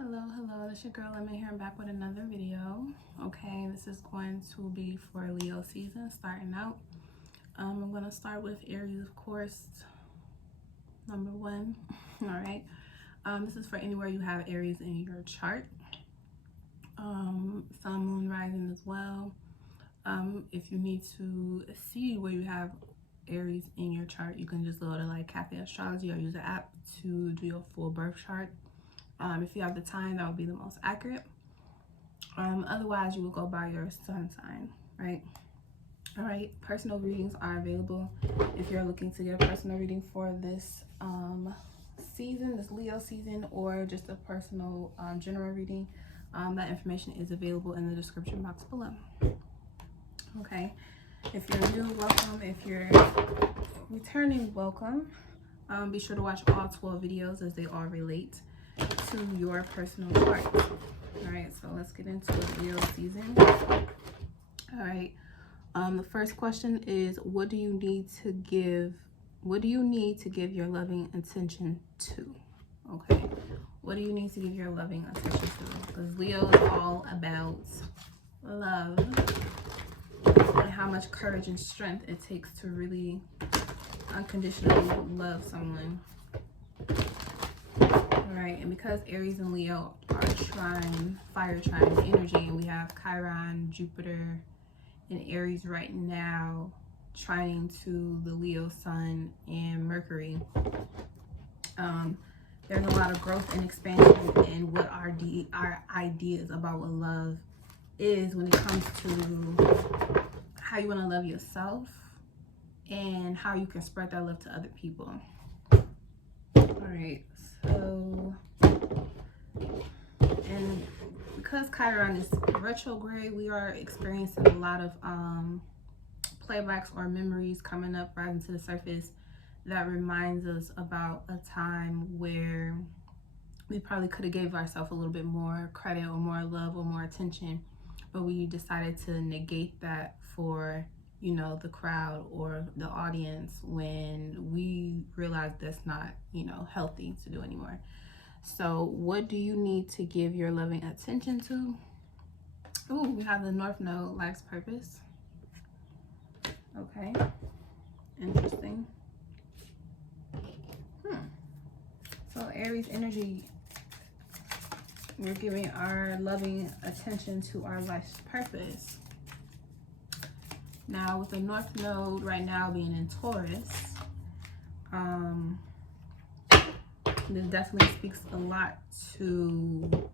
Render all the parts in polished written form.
Hello, it's your girl Emma here. I'm back with another video. Okay, this is going to be for Leo season starting out. I'm going to start with Aries, of course, number one. All right, this is for anywhere you have Aries in your chart. Sun, moon, rising as well. If you need to see where you have Aries in your chart, you can just go to like Cafe Astrology or use the app to do your full birth chart. If you have the time, that would be the most accurate. Otherwise, you will go by your sun sign, right? All right, personal readings are available if you're looking to get a personal reading for this season, this Leo season, or just a personal general reading. That information is available in the description box below. Okay, if you're new, welcome. If you're returning, welcome. Be sure to watch all 12 videos as they all relate to your personal chart. All right, so let's get into Leo season. All right, the first question is, what do you need to give your loving attention to? Okay, what do you need to give your loving attention to? Because Leo is all about love and how much courage and strength it takes to really unconditionally love someone. Right, and because Aries and Leo are fire trine energy, and we have Chiron, Jupiter, and Aries right now trining to the Leo Sun and Mercury, there's a lot of growth and expansion in what our ideas about what love is when it comes to how you want to love yourself and how you can spread that love to other people. All right, so, and because Chiron is retrograde, we are experiencing a lot of playbacks or memories coming up, rising to the surface, that reminds us about a time where we probably could have gave ourselves a little bit more credit or more love or more attention, but we decided to negate that for, you know, the crowd or the audience when we realized that's not, you know, healthy to do anymore. So what do you need to give your loving attention to? Oh, we have the North Node, life's purpose. Okay, interesting. So Aries energy, we're giving our loving attention to our life's purpose. Now, with the North Node right now being in Taurus, this definitely speaks a lot to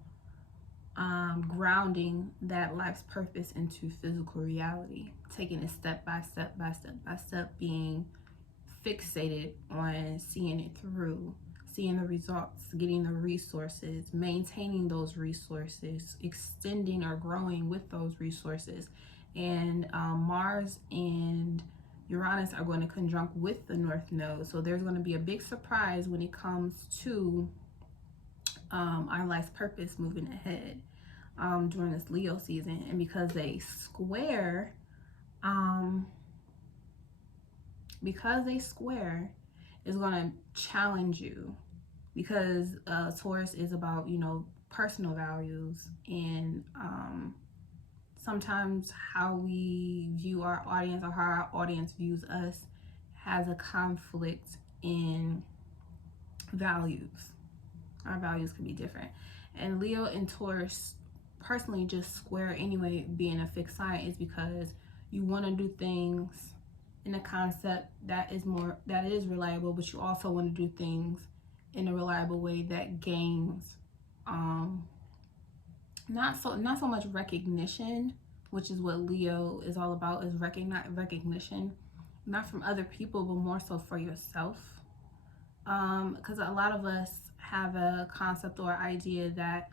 grounding that life's purpose into physical reality, taking it step by step by step by step, being fixated on seeing it through, seeing the results, getting the resources, maintaining those resources, extending or growing with those resources. And Mars and Uranus are going to conjunct with the North Node. So there's going to be a big surprise when it comes to our life's purpose moving ahead during this Leo season. And because they square, is going to challenge you, because Taurus is about, you know, personal values, and sometimes how we view our audience or how our audience views us has a conflict in values. Our values can be different. And Leo and Taurus personally just square anyway, being a fixed sign, is because you want to do things in a concept that is reliable, but you also want to do things in a reliable way that gains not so much recognition, which is what Leo is all about, is recognition, not from other people, but more so for yourself. Because a lot of us have a concept or idea that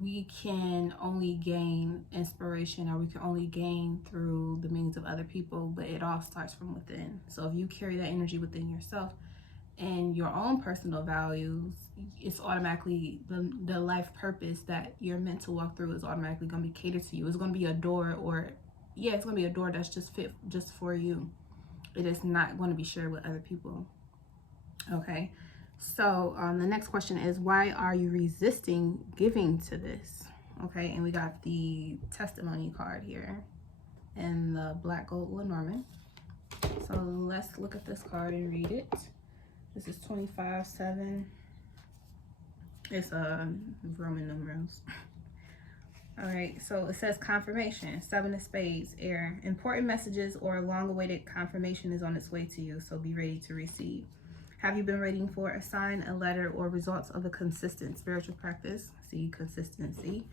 we can only gain inspiration, or we can only gain through the means of other people, but it all starts from within. So if you carry that energy within yourself and your own personal values, it's automatically the life purpose that you're meant to walk through is automatically going to be catered to you. It's going to be a door, or it's going to be a door that's just fit just for you. It is not going to be shared with other people. Okay, So the next question is, why are you resisting giving to this? Okay, and we got the testimony card here and the black gold Lenormand. So let's look at this card and read it. This is 25-7. It's Roman numerals. All right, so it says confirmation, 7 of spades, air. Important messages or long-awaited confirmation is on its way to you, so be ready to receive. Have you been waiting for a sign, a letter, or results of a consistent spiritual practice? See, consistency.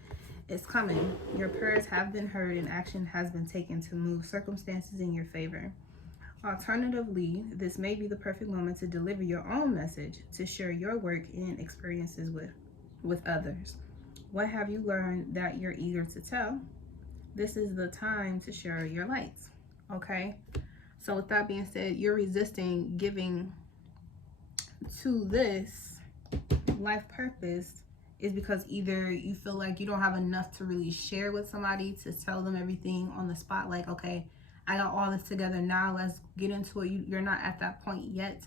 It's coming. Your prayers have been heard and action has been taken to move circumstances in your favor. Alternatively, this may be the perfect moment to deliver your own message, to share your work and experiences with others. What have you learned that you're eager to tell? This is the time to share your lights. Okay? So with that being said, you're resisting giving to this life purpose is because either you feel like you don't have enough to really share with somebody, to tell them everything on the spot, like, okay, I got all this together, now let's get into it. You're not at that point yet.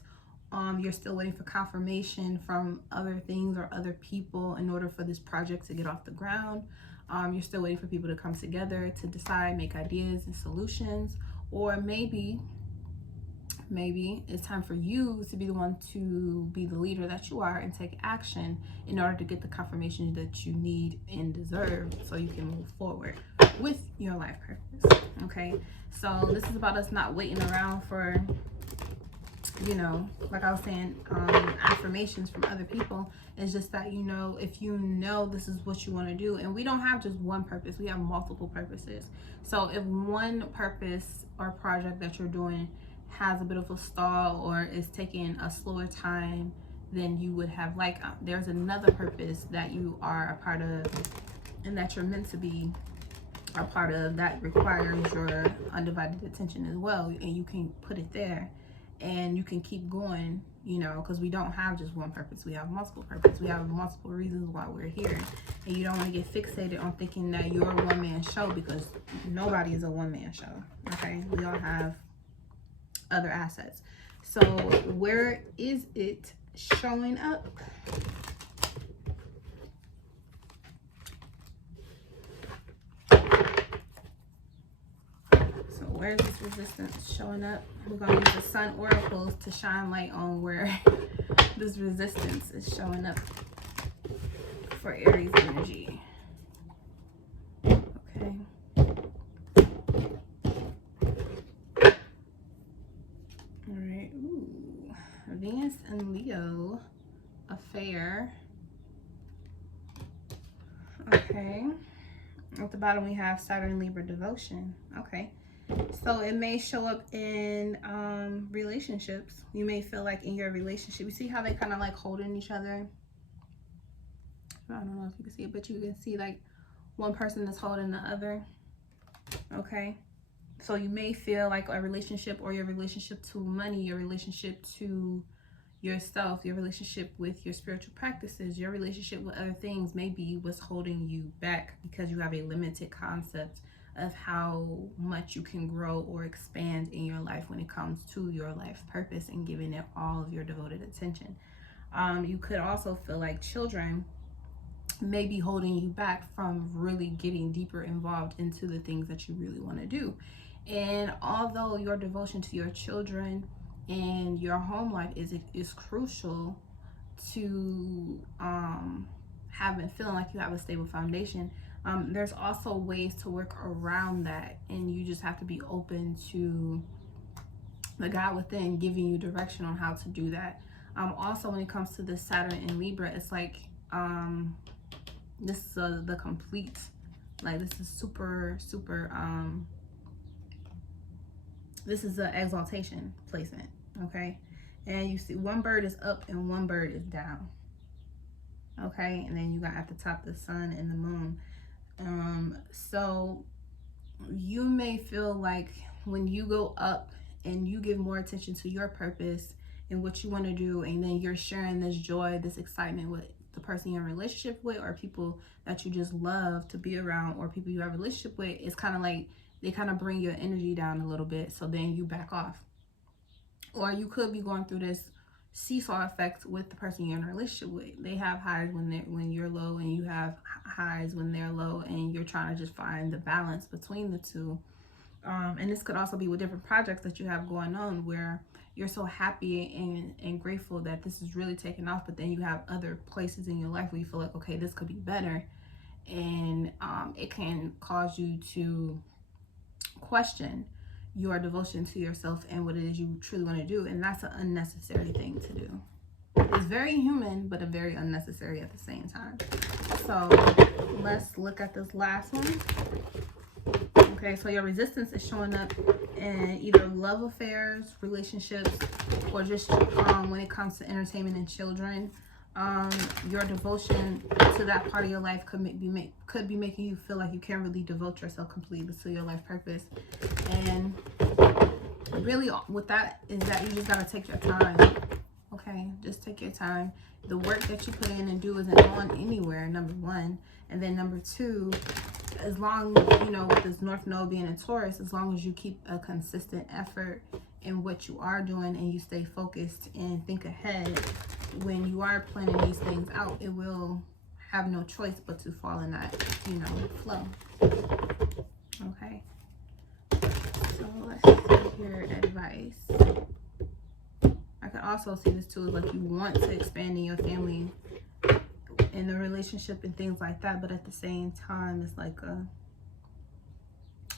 You're still waiting for confirmation from other things or other people in order for this project to get off the ground. You're still waiting for people to come together to decide, make ideas and solutions. Or maybe it's time for you to be the one to be the leader that you are and take action in order to get the confirmation that you need and deserve so you can move forward with your life purpose. Okay, so this is about us not waiting around for, you know, like I was saying, affirmations from other people. It's just that, you know, if you know this is what you want to do, and we don't have just one purpose, we have multiple purposes. So if one purpose or project that you're doing has a bit of a stall or is taking a slower time than you would have, like, there's another purpose that you are a part of and that you're meant to be a part of that requires your undivided attention as well, and you can put it there and you can keep going, you know, because we don't have just one purpose, we have multiple purposes, we have multiple reasons why we're here. And you don't want to get fixated on thinking that you're a one-man show, because nobody is a one-man show. Okay, we all have other assets. So where is it showing up? So where is this resistance showing up? We're going to use the Sun Oracles to shine light on where this resistance is showing up for Aries energy. Okay. Alright. Ooh. Venus and Leo affair. Okay. At the bottom we have Saturn Libra devotion. Okay. So it may show up in relationships. You may feel like in your relationship, you see how they kind of like holding each other. I don't know if you can see it, but you can see like one person is holding the other. Okay. So you may feel like a relationship, or your relationship to money, your relationship to yourself, your relationship with your spiritual practices, your relationship with other things may be what's holding you back, because you have a limited concept of how much you can grow or expand in your life when it comes to your life purpose and giving it all of your devoted attention. You could also feel like children may be holding you back from really getting deeper involved into the things that you really want to do. And although your devotion to your children and your home life is crucial to feeling like you have a stable foundation, there's also ways to work around that, and you just have to be open to the God within giving you direction on how to do that. Also, when it comes to the Saturn in Libra, it's like this is the complete, like, this is super this is the exaltation placement. Okay, and you see one bird is up and one bird is down. Okay, and then you got at the top the sun and the moon. So you may feel like when you go up and you give more attention to your purpose and what you want to do, and then you're sharing this joy, this excitement with the person you're in a relationship with, or people that you just love to be around, or people you have a relationship with, it's kind of like they kind of bring your energy down a little bit, so then you back off. Or you could be going through this, seesaw effect with the person you're in a relationship with. They have highs when you're low, and you have highs when they're low, and you're trying to just find the balance between the two. And this could also be with different projects that you have going on, where you're so happy and grateful that this is really taking off, but then you have other places in your life where you feel like, okay, this could be better. And it can cause you to question your devotion to yourself and what it is you truly want to do. And that's an unnecessary thing to do. It's very human, but a very unnecessary at the same time. So let's look at this last one. Okay, so your resistance is showing up in either love affairs, relationships, or just when it comes to entertainment and children. Your devotion to that part of your life could be making you feel like you can't really devote yourself completely to your life purpose. And really with that is that you just gotta take your time. Okay, just take your time. The work that you put in and do isn't going anywhere, number one. And then number two, as long, you know, with this North Node being in Taurus, as long as you keep a consistent effort in what you are doing and you stay focused and think ahead, when you are planning these things out, it will have no choice but to fall in that, you know, flow. Okay. So let's see here, advice. I could also see this too, like you want to expand in your family, in the relationship and things like that, but at the same time, it's like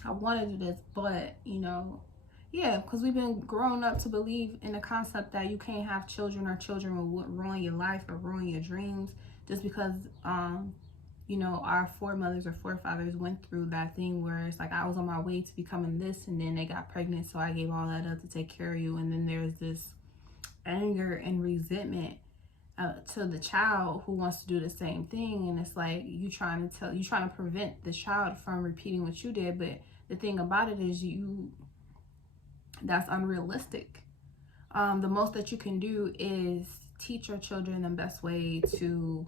I want to do this, but you know, yeah, because we've been grown up to believe in the concept that you can't have children, or children will ruin your life or ruin your dreams, just because you know, our foremothers or forefathers went through that thing where it's like, I was on my way to becoming this, and then they got pregnant, so I gave all that up to take care of you. And then there's this anger and resentment to the child who wants to do the same thing, and it's like you trying to prevent the child from repeating what you did. But the thing about it is that's unrealistic. The most that you can do is teach your children the best way to,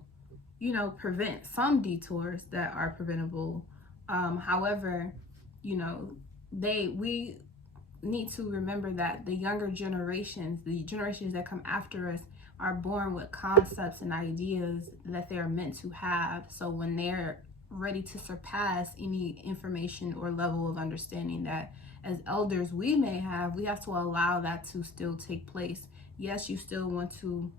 you know, prevent some detours that are preventable. However, you know, we need to remember that the younger generations, the generations that come after us, are born with concepts and ideas that they're meant to have. So when they're ready to surpass any information or level of understanding that as elders we may have, we have to allow that to still take place. Yes, you still want to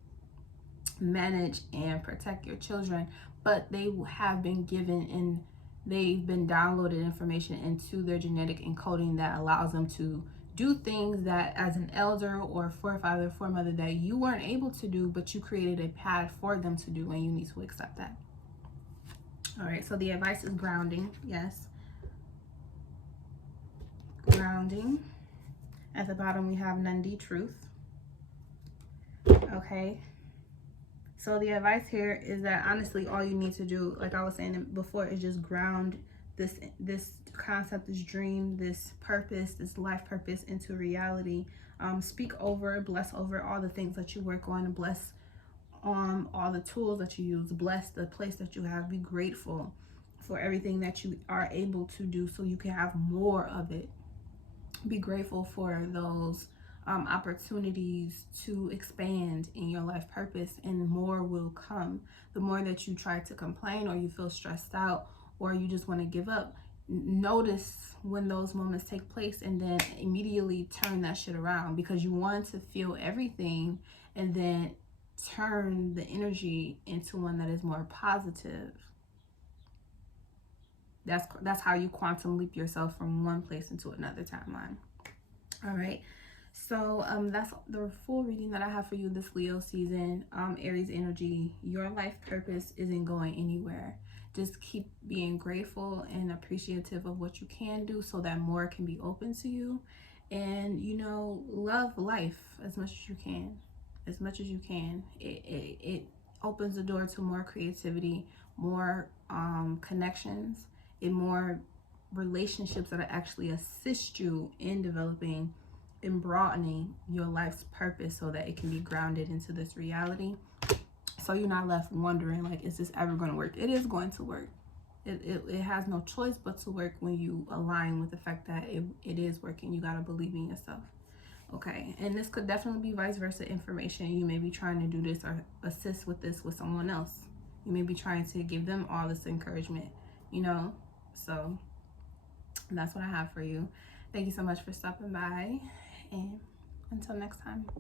manage and protect your children, but they have been given and they've been downloaded information into their genetic encoding that allows them to do things that as an elder or forefather, foremother, that you weren't able to do, but you created a path for them to do, and you need to accept that. All right, so the advice is grounding. Yes, grounding. At the bottom we have Nandi, truth. Okay, so the advice here is that honestly all you need to do, like I was saying before, is just ground this concept, this dream, this purpose, this life purpose into reality. Speak over, bless over all the things that you work on, and bless all the tools that you use. Bless the place that you have. Be grateful for everything that you are able to do so you can have more of it. Be grateful for those opportunities to expand in your life purpose, and more will come. The more that you try to complain, or you feel stressed out, or you just want to give up, notice when those moments take place and then immediately turn that shit around, because you want to feel everything and then turn the energy into one that is more positive. That's how you quantum leap yourself from one place into another timeline. All right, so that's the full reading that I have for you this Leo season. Aries energy, your life purpose isn't going anywhere. Just keep being grateful and appreciative of what you can do so that more can be open to you. And, you know, love life as much as you can. As much as you can. It opens the door to more creativity, more connections, and more relationships that actually assist you in developing and broadening your life's purpose so that it can be grounded into this reality. So you're not left wondering, like, is this ever going to work? It is going to work. It has no choice but to work when you align with the fact that it is working. You got to believe in yourself. Okay, and this could definitely be vice versa information. You may be trying to do this or assist with this with someone else. You may be trying to give them all this encouragement, you know? So that's what I have for you. Thank you so much for stopping by, and until next time.